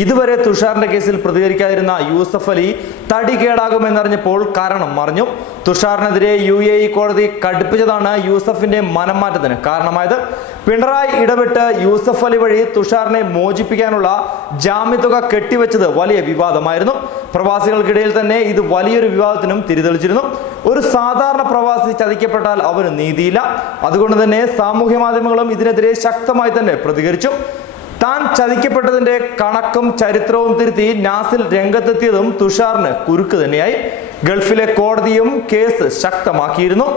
ഇതുവരെ തുഷാറിന്റെ കേസിൽ പ്രതികരിക്കാതിരുന്ന യൂസഫ് അലി തടി കേടാകുമെന്നറിഞ്ഞപ്പോൾ കാരണം മറിഞ്ഞു. തുഷാറിനെതിരെ UAE കോടതി കടുപ്പിച്ചതാണ് യൂസഫിന്റെ മനംമാറ്റത്തിന് കാരണമായത്. പിണറായി ഇടപെട്ട് യൂസഫ് അലി വഴി തുഷാറിനെ മോചിപ്പിക്കാനുള്ള ജാമ്യത്തുക കെട്ടിവെച്ചത് വലിയ വിവാദമായിരുന്നു. പ്രവാസികൾക്കിടയിൽ തന്നെ ഇത് വലിയൊരു വിവാദത്തിനും തിരിതെളിച്ചിരുന്നു. ഒരു സാധാരണ പ്രവാസി ചതിക്കപ്പെട്ടാൽ അവന് നീതിയില്ല. അതുകൊണ്ട് തന്നെ സാമൂഹ്യ മാധ്യമങ്ങളും ഇതിനെതിരെ ശക്തമായി തന്നെ പ്രതികരിച്ചു. താൻ ചതിക്കപ്പെട്ടതിന്റെ കണക്കും ചരിത്രവും തിരുത്തി നാസിൽ രംഗത്തെത്തിയതും തുഷാറിന് കുരുക്ക് തന്നെയായി. ഗൾഫിലെ കോടതിയും കേസ് ശക്തമാക്കിയിരുന്നു.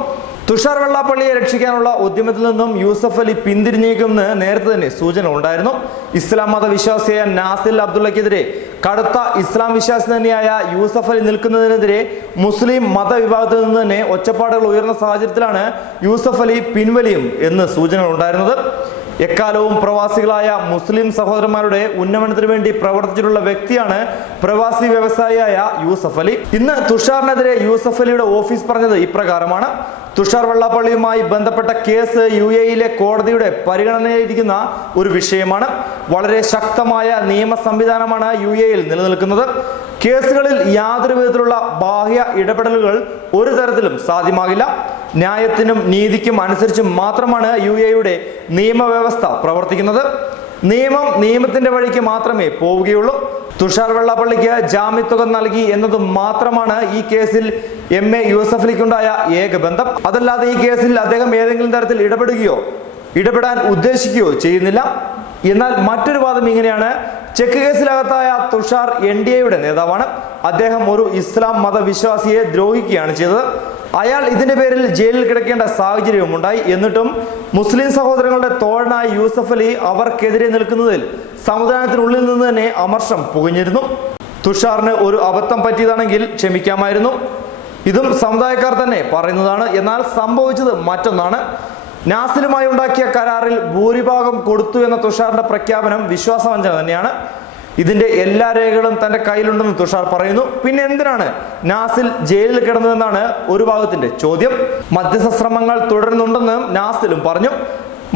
തുഷാർ വെള്ളാപ്പള്ളിയെ രക്ഷിക്കാനുള്ള ഉദ്യമത്തിൽ നിന്നും യൂസഫ് അലി പിന്തിരിഞ്ഞേക്കുമെന്ന് നേരത്തെ തന്നെ സൂചന ഉണ്ടായിരുന്നു. ഇസ്ലാം മത വിശ്വാസിയായ നാസിൽ അബ്ദുള്ളക്കെതിരെ കടുത്ത ഇസ്ലാം വിശ്വാസി തന്നെയായ യൂസഫ് അലി നിൽക്കുന്നതിനെതിരെ മുസ്ലിം മതവിഭാഗത്തിൽ നിന്ന് തന്നെ ഒച്ചപ്പാടുകൾ ഉയർന്ന സാഹചര്യത്തിലാണ് യൂസഫ് അലി പിൻവലിയും എന്ന് സൂചനകൾ ഉണ്ടായിരുന്നത്. എക്കാലവും പ്രവാസികളായ മുസ്ലിം സഹോദരന്മാരുടെ ഉന്നമനത്തിന് വേണ്ടി പ്രവർത്തിച്ചിട്ടുള്ള വ്യക്തിയാണ് പ്രവാസി വ്യവസായിയായ യൂസഫ് അലി. ഇന്ന് തുഷാറിനെതിരെ യൂസഫ് അലിയുടെ ഓഫീസ് പറഞ്ഞത് ഇപ്രകാരമാണ്. തുഷാർ വെള്ളാപ്പള്ളിയുമായി ബന്ധപ്പെട്ട കേസ് UAE കോടതിയുടെ പരിഗണനയിലിരിക്കുന്ന ഒരു വിഷയമാണ്. വളരെ ശക്തമായ നിയമ സംവിധാനമാണ് UAE നിലനിൽക്കുന്നത്. കേസുകളിൽ യാതൊരു വിധത്തിലുള്ള ബാഹ്യ ഇടപെടലുകൾ ഒരു തരത്തിലും സാധ്യമാകില്ല. ന്യായത്തിനും നീതിക്കും അനുസരിച്ച് മാത്രമാണ് UAE നിയമവ്യവസ്ഥ പ്രവർത്തിക്കുന്നത്. നിയമത്തിന്റെ വഴിക്ക് മാത്രമേ പോവുകയുള്ളൂ. തുഷാർ വെള്ളാപ്പള്ളിക്ക് ജാമ്യത്തുക നൽകി എന്നത് മാത്രമാണ് ഈ കേസിൽ MA യൂസഫ് അലിക്കുണ്ടായ ഏക ബന്ധം. അതല്ലാതെ ഈ കേസിൽ അദ്ദേഹം ഏതെങ്കിലും തരത്തിൽ ഇടപെടാൻ ഉദ്ദേശിക്കുകയോ ചെയ്യുന്നില്ല. എന്നാൽ മറ്റൊരു വാദം ഇങ്ങനെയാണ്. ചെക്ക് കേസിലകത്തായ തുഷാർ NDAയുടെ നേതാവാണ്. അദ്ദേഹം ഒരു ഇസ്ലാം മതവിശ്വാസിയെ ദ്രോഹിക്കുകയാണ് ചെയ്തത്. അയാൾ ഇതിന്റെ പേരിൽ ജയിലിൽ കിടക്കേണ്ട സാഹചര്യവും ഉണ്ടായി. എന്നിട്ടും മുസ്ലിം സഹോദരങ്ങളുടെ തോഴനായ യൂസഫ് അലി അവർക്കെതിരെ നിൽക്കുന്നതിൽ സമുദായത്തിനുള്ളിൽ നിന്ന് തന്നെ അമർഷം പുകഞ്ഞിരുന്നു. തുഷാറിന് ഒരു അബദ്ധം പറ്റിയതാണെങ്കിൽ ക്ഷമിക്കാമായിരുന്നു. ഇതും സമുദായക്കാർ തന്നെ പറയുന്നതാണ്. എന്നാൽ സംഭവിച്ചത് മറ്റൊന്നാണ്. നാസിലുമായി ഉണ്ടാക്കിയ കരാറിൽ ഭൂരിഭാഗം കൊടുത്തു എന്ന തുഷാറിന്റെ പ്രഖ്യാപനം വിശ്വാസവഞ്ചന തന്നെയാണ്. ഇതിന്റെ എല്ലാ രേഖകളും തന്റെ കയ്യിലുണ്ടെന്ന് തുഷാർ പറയുന്നു. പിന്നെ എന്തിനാണ് നാസിൽ ജയിലിൽ കിടന്നതെന്നാണ് ഒരു ഭാഗത്തിന്റെ ചോദ്യം. മധ്യസ്ഥ ശ്രമങ്ങൾ തുടരുന്നുണ്ടെന്ന് നാസിലും പറഞ്ഞു.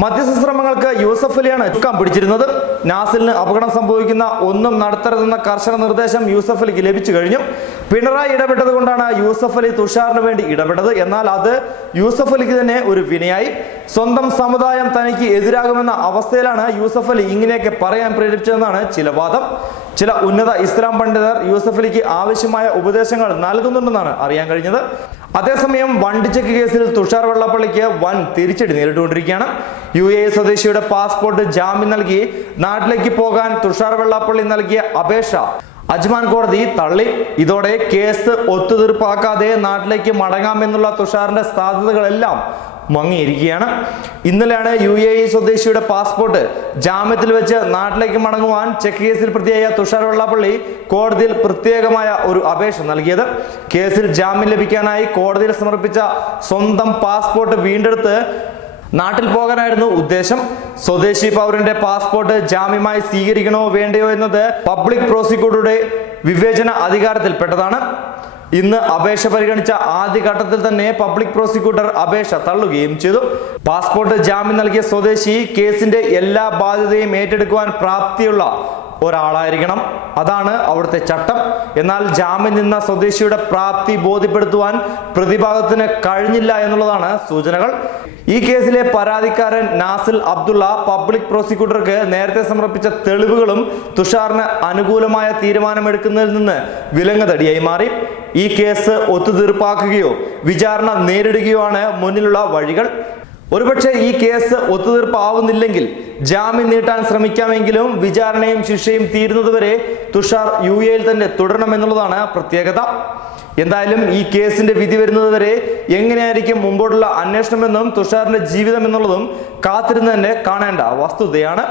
മധ്യസ്ഥ ശ്രമങ്ങൾക്ക് യൂസഫ് അലിയാണ് ചുക്കാൻ പിടിച്ചിരുന്നത്. നാസിലിന് അപകടം സംഭവിക്കുന്ന ഒന്നും നടത്തരുതെന്ന കർശന നിർദ്ദേശം യൂസഫ് അലിക്ക് ലഭിച്ചു കഴിഞ്ഞു. പിണറായി ഇടപെട്ടത് കൊണ്ടാണ് യൂസഫ് അലി തുഷാറിന് വേണ്ടി ഇടപെട്ടത്. എന്നാൽ അത് യൂസഫ് അലിക്ക് തന്നെ ഒരു വിനയായി. സ്വന്തം സമുദായം തനിക്ക് എതിരാകുമെന്ന അവസ്ഥയിലാണ് യൂസഫ് അലി ഇങ്ങനെയൊക്കെ പറയാൻ പ്രേരിപ്പിച്ചതെന്നാണ് ചില വാദം. ചില ഉന്നത ഇസ്ലാം പണ്ഡിതർ യൂസഫ് അലിക്ക് ആവശ്യമായ ഉപദേശങ്ങൾ നൽകുന്നുണ്ടെന്നാണ് അറിയാൻ കഴിഞ്ഞത്. അതേസമയം വണ്ടിച്ചെക്ക് കേസിൽ തുഷാർ വെള്ളാപ്പള്ളിക്ക് വൻ തിരിച്ചടി നേരിട്ടുകൊണ്ടിരിക്കുകയാണ്. UAE സ്വദേശിയുടെ പാസ്പോർട്ട് ജാമ്യം നൽകി നാട്ടിലേക്ക് പോകാൻ തുഷാർ വെള്ളാപ്പള്ളി നൽകിയ അപേക്ഷ അജ്മാൻ കോടതി തള്ളി. ഇതോടെ കേസ് ഒത്തുതീർപ്പാക്കാതെ നാട്ടിലേക്ക് മടങ്ങാമെന്നുള്ള തുഷാറിന്റെ സാധ്യതകളെല്ലാം മങ്ങിയിരിക്കുകയാണ്. ഇന്നലെയാണ് UAE സ്വദേശിയുടെ പാസ്പോർട്ട് ജാമ്യത്തിൽ വെച്ച് നാട്ടിലേക്ക് മടങ്ങുവാൻ ചെക്ക് കേസിൽ പ്രതിയായ തുഷാർ വെള്ളാപ്പള്ളി കോടതിയിൽ പ്രത്യേകമായ ഒരു അപേക്ഷ നൽകിയത്. കേസിൽ ജാമ്യം ലഭിക്കാനായി കോടതിയിൽ സമർപ്പിച്ച സ്വന്തം പാസ്പോർട്ട് വീണ്ടെടുത്ത് നാട്ടിൽ പോകാനായിരുന്നു ഉദ്ദേശം. സ്വദേശി പൗരന്റെ പാസ്പോർട്ട് ജാമ്യമായി സ്വീകരിക്കണോ വേണ്ടയോ എന്നത് പബ്ലിക് പ്രോസിക്യൂട്ടറുടെ വിവേചന അധികാരത്തിൽപ്പെട്ടതാണ്. ഇന്ന് അപേക്ഷ പരിഗണിച്ച ആദ്യഘട്ടത്തിൽ തന്നെ പബ്ലിക് പ്രോസിക്യൂട്ടർ അപേക്ഷ തള്ളുകയും ചെയ്തു. പാസ്പോർട്ട് ജാമ്യം നൽകിയ സ്വദേശി കേസിന്റെ എല്ലാ ബാധ്യതയും ഏറ്റെടുക്കുവാൻ പ്രാപ്തിയുള്ള ഒരാളായിരിക്കണം. അതാണ് അവിടുത്തെ ചട്ടം. എന്നാൽ ജാമ്യം നിന്ന സ്വദേശിയുടെ പ്രാപ്തി ബോധ്യപ്പെടുത്തുവാൻ പ്രതിഭാഗത്തിന് കഴിഞ്ഞില്ല എന്നുള്ളതാണ് സൂചനകൾ. ഈ കേസിലെ പരാതിക്കാരൻ നാസിൽ അബ്ദുള്ള പബ്ലിക് പ്രോസിക്യൂട്ടർക്ക് നേരത്തെ സമർപ്പിച്ച തെളിവുകളും തുഷാറിന് അനുകൂലമായ തീരുമാനമെടുക്കുന്നതിൽ നിന്ന് വിലങ്ങുതടിയായി മാറി. ഈ കേസ് ഒത്തുതീർപ്പാക്കുകയോ വിചാരണ നേരിടുകയോ ആണ് മുന്നിലുള്ള വഴികൾ. ഒരുപക്ഷെ ഈ കേസ് ഒത്തുതീർപ്പാവുന്നില്ലെങ്കിൽ ജാമ്യം നീട്ടാൻ ശ്രമിക്കാമെങ്കിലും വിചാരണയും ശിക്ഷയും തീരുന്നതുവരെ തുഷാർ UAE തന്നെ തുടരണമെന്നുള്ളതാണ് പ്രത്യേകത. എന്തായാലും ഈ കേസിന്റെ വിധി വരുന്നതുവരെ എങ്ങനെയായിരിക്കും മുമ്പോട്ടുള്ള അന്വേഷണമെന്നും തുഷാറിന്റെ ജീവിതം എന്നുള്ളതും കാത്തിരുന്ന് തന്നെ കാണേണ്ട വസ്തുതയാണ്.